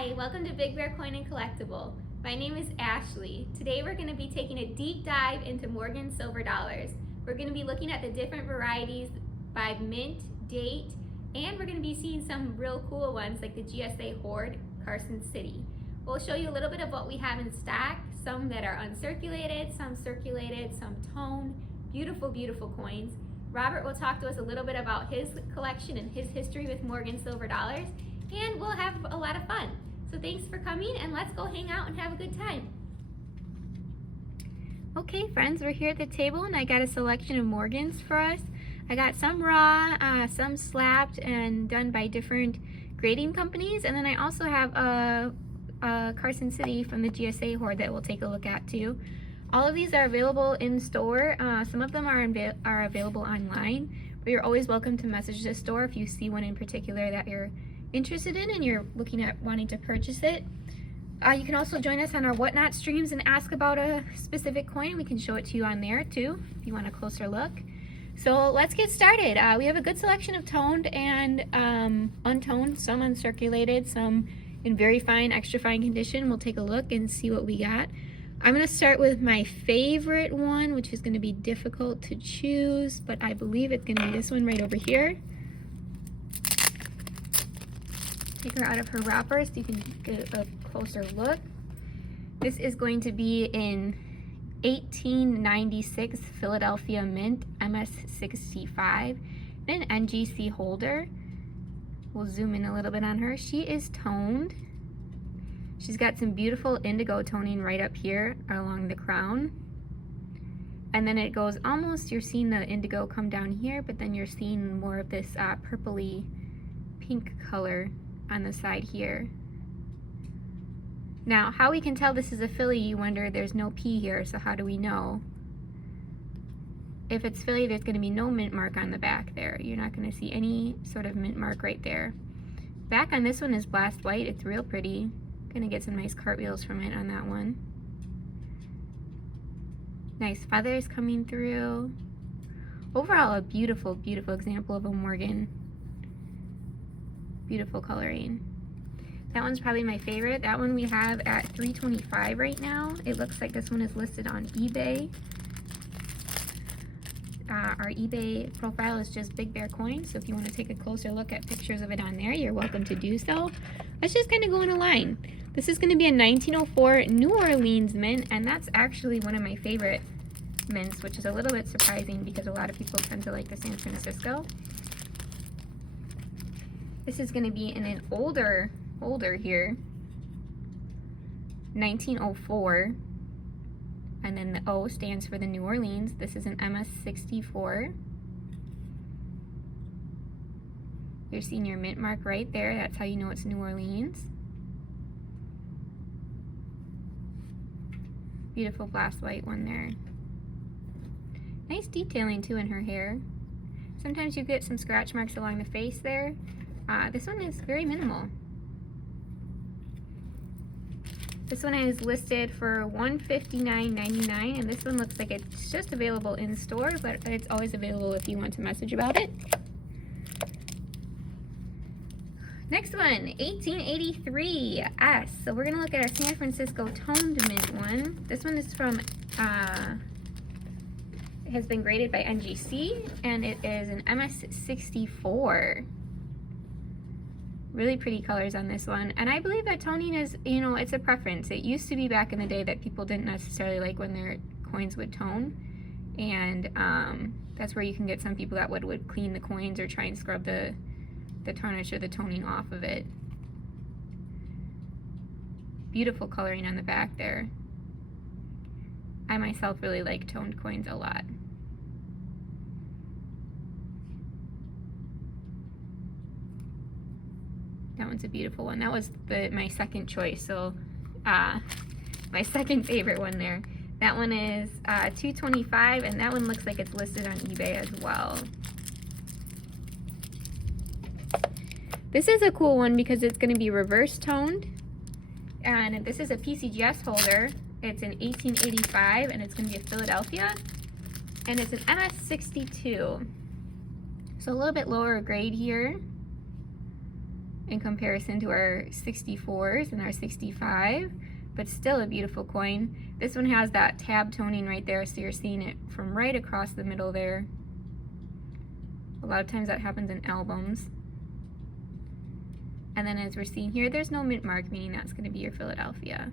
Hi, welcome to Big Bear Coin and Collectible. My name is Ashley. Today we're going to be taking a deep dive into Morgan silver dollars. We're going to be looking at the different varieties by mint, date, and we're going to be seeing some real cool ones like the GSA Carson City. We'll show you a little bit of what we have in stock, some that are uncirculated, some circulated, some toned, beautiful, beautiful coins. Robert will talk to us a little bit about his collection and his history with Morgan silver dollars, and we'll have a lot of fun. So thanks for coming, and let's go hang out and have a good time. Okay friends, we're here at the table and I got a selection of Morgans for us. I got some raw, some slabbed and done by different grading companies, and then I also have a Carson City from the GSA hoard that we'll take a look at too. All of these are available in store. Some of them are available online, but you're always welcome to message the store if you see one in particular that you're interested in and you're looking at wanting to purchase it. You can also join us on our Whatnot streams and ask about a specific coin. We can show it to you on there too if you want a closer look. So let's get started. We have a good selection of toned and untoned, some uncirculated, some in very fine, extra fine condition. We'll take a look and see what we got. I'm going to start with my favorite one, which is going to be difficult to choose, but I believe it's going to be this one right over here. Take her out of her wrapper so you can get a closer look. This is going to be in 1896 Philadelphia Mint MS65, an NGC holder. We'll zoom in a little bit on her. She is toned. She's got some beautiful indigo toning right up here along the crown. And then it goes almost, you're seeing the indigo come down here, but then you're seeing more of this purpley pink color on the side here. Now, how we can tell this is a Philly, you wonder, there's no P here, so how do we know? If it's Philly, there's going to be no mint mark on the back there. You're not going to see any sort of mint mark right there. Back on this one is blast white. It's real pretty. Gonna get some nice cartwheels from it on that one. Nice feathers coming through. Overall, a beautiful, beautiful example of a Morgan. Beautiful coloring. That one's probably my favorite. That one we have at $325 right now. It looks like this one is listed on eBay. Our eBay profile is just Big Bear Coins, so if you want to take a closer look at pictures of it on there, you're welcome to do so. Let's just kind of go in a line. This is going to be a 1904 New Orleans mint, and that's actually one of my favorite mints, which is a little bit surprising because a lot of people tend to like the San Francisco. This is going to be in an older here, 1904, and then the O stands for the New Orleans. This is an MS64. You're seeing your mint mark right there. That's how you know it's New Orleans. Beautiful blast white one there. Nice detailing too in her hair. Sometimes you get some scratch marks along the face there. This one is very minimal. This one is listed for $159.99, and this one looks like it's just available in store, but it's always available if you want to message about it. Next one, 1883 S. So we're gonna look at our San Francisco toned mint one. This one is from, it has been graded by NGC, and it is an MS64. Really pretty colors on this one. And I believe that toning is, you know, it's a preference. It used to be back in the day that people didn't necessarily like when their coins would tone. And that's where you can get some people that would clean the coins or try and scrub the tarnish or the toning off of it. Beautiful coloring on the back there. I myself really like toned coins a lot. That one's a beautiful one. That was my second choice, so my second favorite one there. That one is $225, and that one looks like it's listed on eBay as well. This is a cool one because it's going to be reverse toned, and this is a PCGS holder. It's an 1885, and it's going to be a Philadelphia, and it's an MS62. So a little bit lower grade here. in comparison to our 64s and our 65, but still a beautiful coin. This one has that tab toning right there, so you're seeing it from right across the middle there. A lot of times that happens in albums. And then as we're seeing here, there's no mint mark, meaning that's going to be your Philadelphia.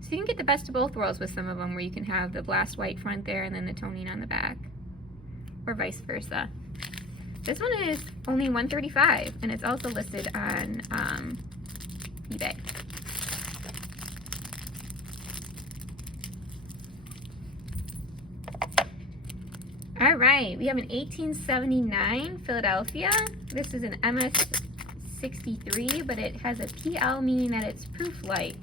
So you can get the best of both worlds with some of them, where you can have the blast white front there and then the toning on the back, or vice versa. This one is only $135, and it's also listed on eBay. All right, we have an 1879 Philadelphia. This is an MS63, but it has a PL, meaning that it's proof light.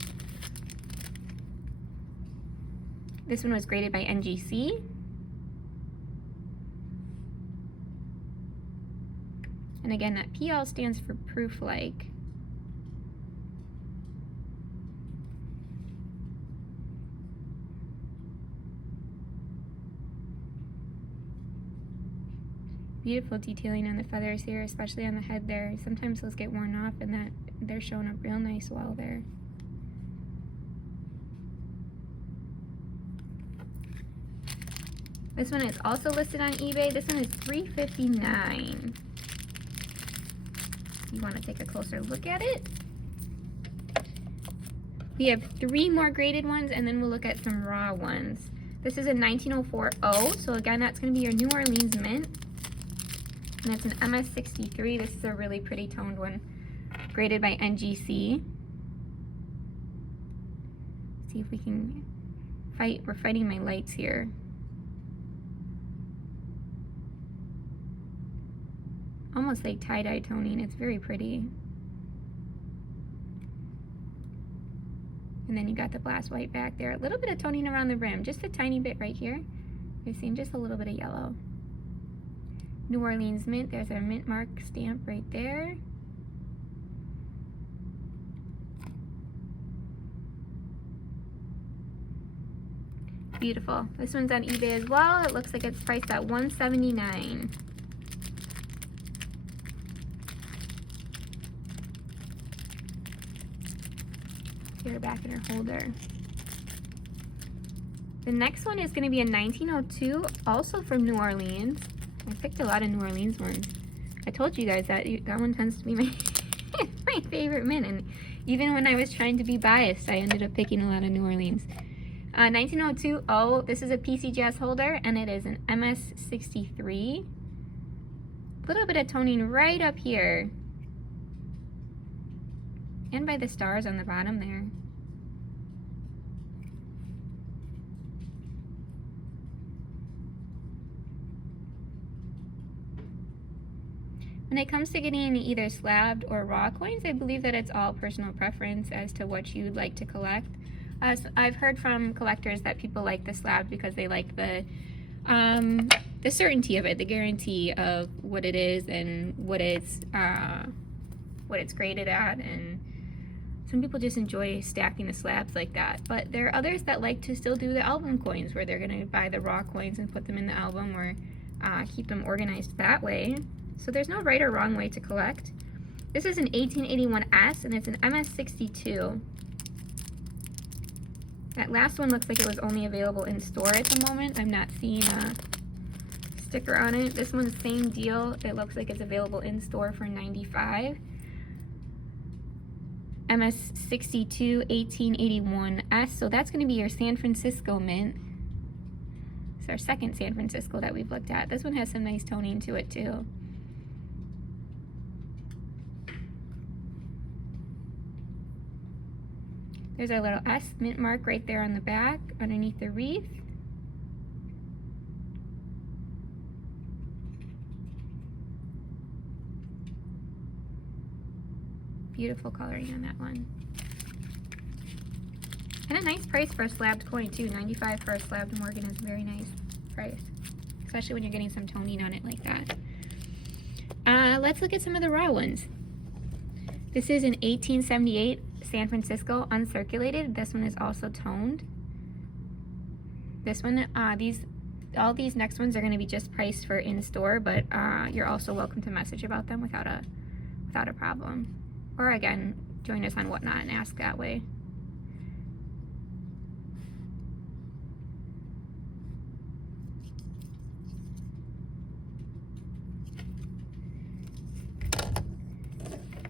This one was graded by NGC. And again, that PL stands for proof like. Beautiful detailing on the feathers here, especially on the head there. Sometimes those get worn off, and that they're showing up real nice well there. This one is also listed on eBay. This one is $359. You want to take a closer look at it. We have 3 more graded ones, and then we'll look at some raw ones. This is a 1904 so again, that's going to be your New Orleans mint. And it's an MS63. This is a really pretty toned one, graded by NGC. See if we can fight. We're fighting my lights here. Almost like tie-dye toning. It's very pretty. And then you got the blast white back there. A little bit of toning around the rim, just a tiny bit right here. You're seeing just a little bit of yellow. New Orleans mint. There's our mint mark stamp right there. Beautiful. This one's on eBay as well. It looks like it's priced at $179. Here back in her holder. The next one is going to be a 1902, also from New Orleans. I picked a lot of New Orleans ones. I told you guys that one tends to be my my favorite mint, and even when I was trying to be biased, I ended up picking a lot of New Orleans. 1902, this is a PCGS holder, and it is an MS63. A little bit of toning right up here, and by the stars on the bottom there. When it comes to getting either slabbed or raw coins, I believe that it's all personal preference as to what you'd like to collect. I've heard from collectors that people like the slabbed because they like the certainty of it, the guarantee of what it is and what it's graded at, and some people just enjoy stacking the slabs like that. But there are others that like to still do the album coins, where they're going to buy the raw coins and put them in the album, or keep them organized that way. So there's no right or wrong way to collect. This is an 1881S, and it's an MS62. That last one looks like it was only available in store at the moment. I'm not seeing a sticker on it. This one's the same deal. It looks like it's available in store for $95. MS62 1881S. So that's going to be your San Francisco mint. It's our second San Francisco that we've looked at. This one has some nice toning to it too. There's our little S mint mark right there on the back, underneath the wreath. Beautiful coloring on that one. And a nice price for a slabbed coin too. $95 for a slabbed Morgan is a very nice price, especially when you're getting some toning on it like that. Let's look at some of the raw ones. This is an 1878 San Francisco Uncirculated. This one is also toned. This one, all these next ones are going to be just priced for in store, but you're also welcome to message about them without without a problem. Or again, join us on Whatnot and ask that way.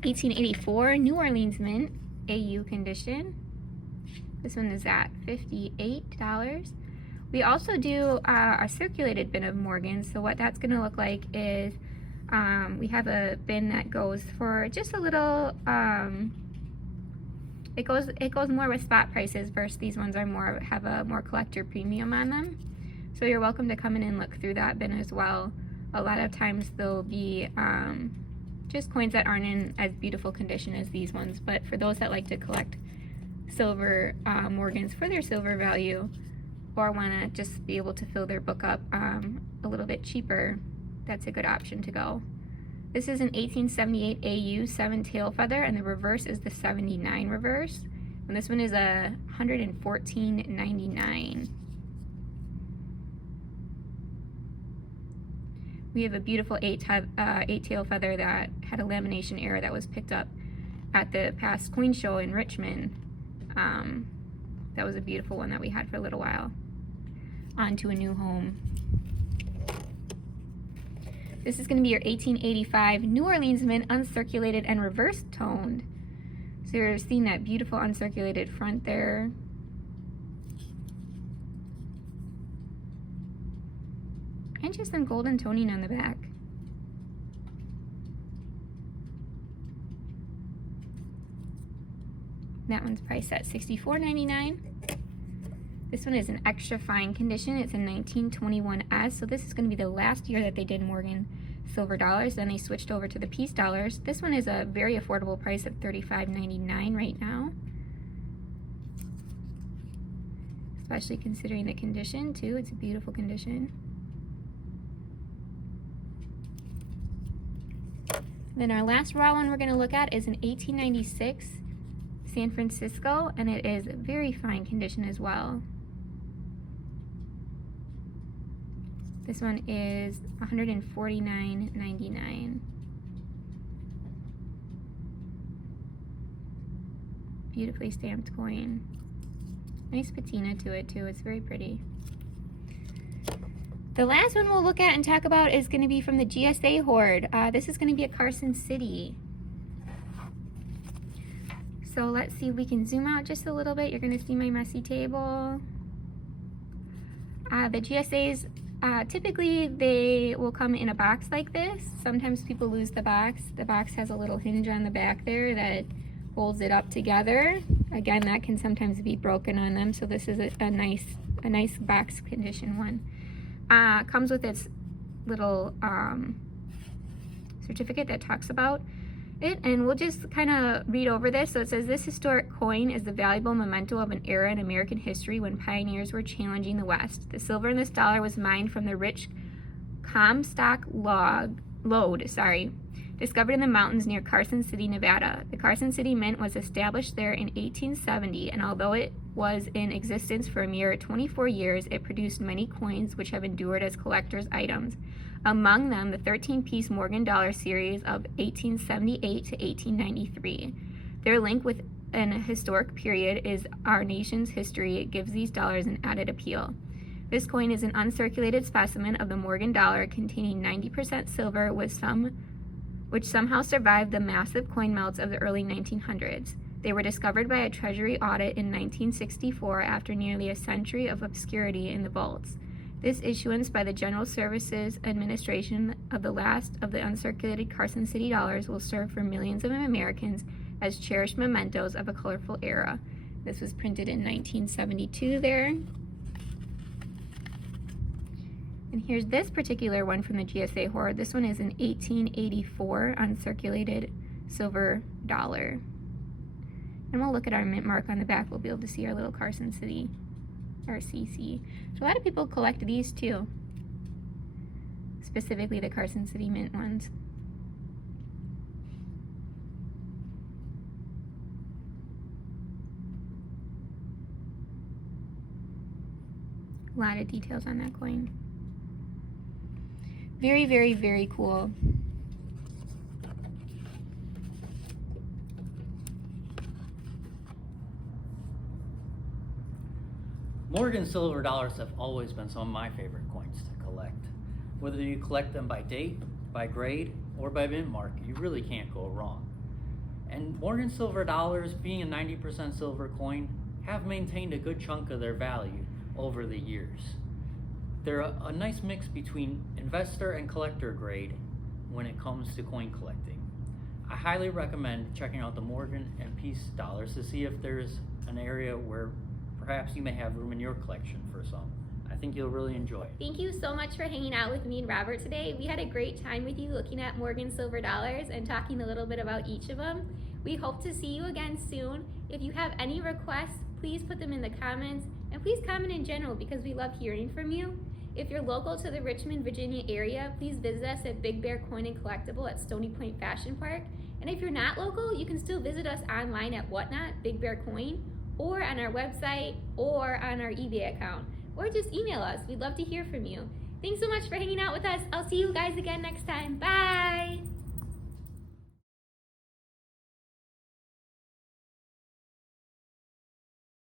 $1884 New Orleans Mint, AU condition. This one is at $58. We also do a circulated bin of Morgans. So what that's going to look like is we have a bin that goes for just a little. It goes more with spot prices versus these ones are have a more collector premium on them. So you're welcome to come in and look through that bin as well. A lot of times there'll be just coins that aren't in as beautiful condition as these ones, but for those that like to collect silver Morgans for their silver value, or want to just be able to fill their book up a little bit cheaper, that's a good option to go. This is an 1878 AU 7 tail feather, and the reverse is the 79 reverse, and this one is a $114.99. We have a beautiful 8-tail feather that had a lamination error that was picked up at the past coin show in Richmond. That was a beautiful one that we had for a little while. On to a new home. This is going to be your 1885 New Orleans Mint uncirculated and reverse toned. So you're seeing that beautiful uncirculated front there. And just some golden toning on the back. That one's priced at $64.99. This one is an extra fine condition. It's a 1921S, so this is going to be the last year that they did Morgan silver dollars. Then they switched over to the piece dollars. This one is a very affordable price of $35.99 right now. Especially considering the condition too. It's a beautiful condition. Then our last raw one we're going to look at is an 1896 San Francisco, and it is very fine condition as well. This one is $149.99. Beautifully stamped coin. Nice patina to it too, it's very pretty. The last one we'll look at and talk about is going to be from the GSA Hoard. This is going to be a Carson City. So let's see if we can zoom out just a little bit. You're going to see my messy table. The GSAs, typically they will come in a box like this. Sometimes people lose the box. The box has a little hinge on the back there that holds it up together. Again, that can sometimes be broken on them, so this is a nice box condition one. Comes with its little certificate that talks about it, and we'll just kind of read over this. So it says, this historic coin is the valuable memento of an era in American history when pioneers were challenging the West. The silver in this dollar was mined from the rich Comstock lode, discovered in the mountains near Carson City, Nevada. The Carson City Mint was established there in 1870, and although it was in existence for a mere 24 years, it produced many coins which have endured as collector's items. Among them, the 13-piece Morgan dollar series of 1878 to 1893. Their link with an historic period is our nation's history. It gives these dollars an added appeal. This coin is an uncirculated specimen of the Morgan dollar containing 90% silver which somehow survived the massive coin melts of the early 1900s. They were discovered by a treasury audit in 1964 after nearly a century of obscurity in the vaults. This issuance by the General Services Administration of the last of the uncirculated Carson City dollars will serve for millions of Americans as cherished mementos of a colorful era. This was printed in 1972 there. And here's this particular one from the GSA Hoard. This one is an 1884 uncirculated silver dollar. And we'll look at our mint mark on the back. We'll be able to see our little Carson City, our CC. So a lot of people collect these too, specifically the Carson City Mint ones. A lot of details on that coin. Very, very, very cool. Morgan silver dollars have always been some of my favorite coins to collect. Whether you collect them by date, by grade, or by mint mark, you really can't go wrong. And Morgan silver dollars, being a 90% silver coin, have maintained a good chunk of their value over the years. They're a nice mix between investor and collector grade when it comes to coin collecting. I highly recommend checking out the Morgan and Peace dollars to see if there's an area where perhaps you may have room in your collection for some. I think you'll really enjoy it. Thank you so much for hanging out with me and Robert today. We had a great time with you looking at Morgan silver dollars and talking a little bit about each of them. We hope to see you again soon. If you have any requests, please put them in the comments, and please comment in general because we love hearing from you. If you're local to the Richmond, Virginia area, please visit us at Big Bear Coin and Collectible at Stony Point Fashion Park. And if you're not local, you can still visit us online at Whatnot, Big Bear Coin, or on our website, or on our eBay account, or just email us. We'd love to hear from you. Thanks so much for hanging out with us. I'll see you guys again next time. Bye!